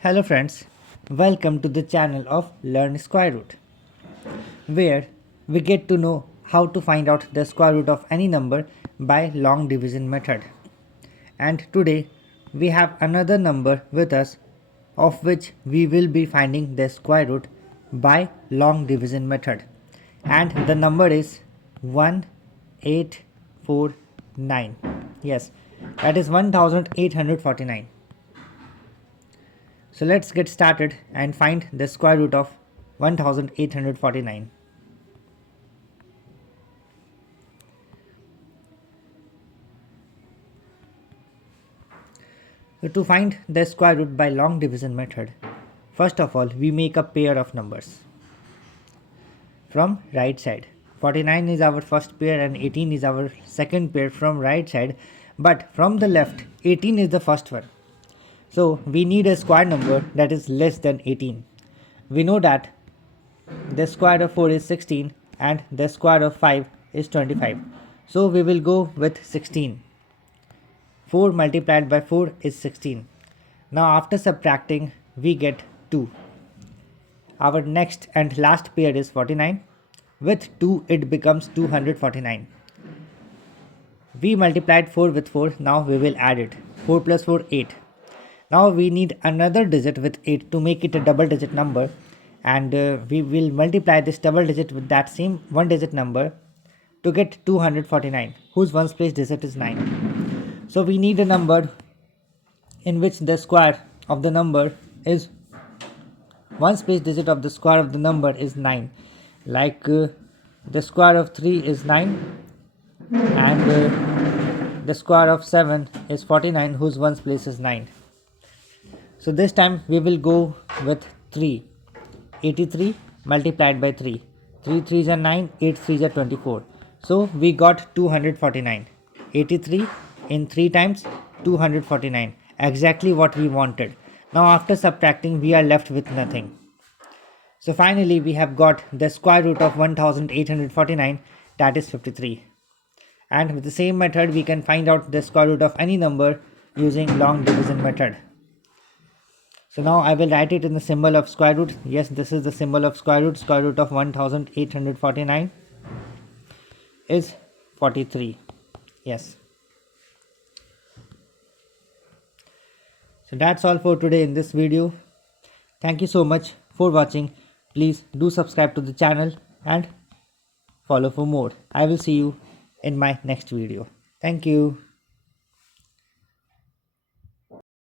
Hello friends, welcome to the channel of Learn Square Root, where we get to know how to find out the square root of any number by long division method. And today we have another number with us of which we will be finding the square root by long division method. And the number is 1849. Yes, that is 1849. So let's get started and find the square root of 1849. So to find the square root by long division method, first of all we make a pair of numbers from right side. 49 is our first pair and 18 is our second pair from right side, but from the left 18 is the first one. So we need a square number that is less than 18. We know that the square of 4 is 16 and the square of 5 is 25. So we will go with 16. 4 multiplied by 4 is 16. Now after subtracting we get 2. Our next and last pair is 49. With 2 it becomes 249. We multiplied 4 with 4, now we will add it. 4 plus 4, 8. Now we need another digit with 8 to make it a double digit number, and we will multiply this double digit with that same one digit number to get 249, whose ones place digit is 9. So we need a number in which the square of the number is ones place digit of the square of the number is 9. Like the square of 3 is 9 and the square of 7 is 49, whose ones place is 9. So this time we will go with 3. 83 multiplied by 3. 3 3s are 9, 8 3s are 24. So we got 249. 83 in 3 times 249. Exactly what we wanted. Now after subtracting we are left with nothing. So finally we have got the square root of 1849, that is 53. And with the same method we can find out the square root of any number using long division method. So now I will write it in the symbol of square root. Yes, this is the symbol of square root. Square root of 1849 is 43. Yes. So that's all for today in this video. Thank you so much for watching. Please do subscribe to the channel and follow for more. I will see you in my next video. Thank you.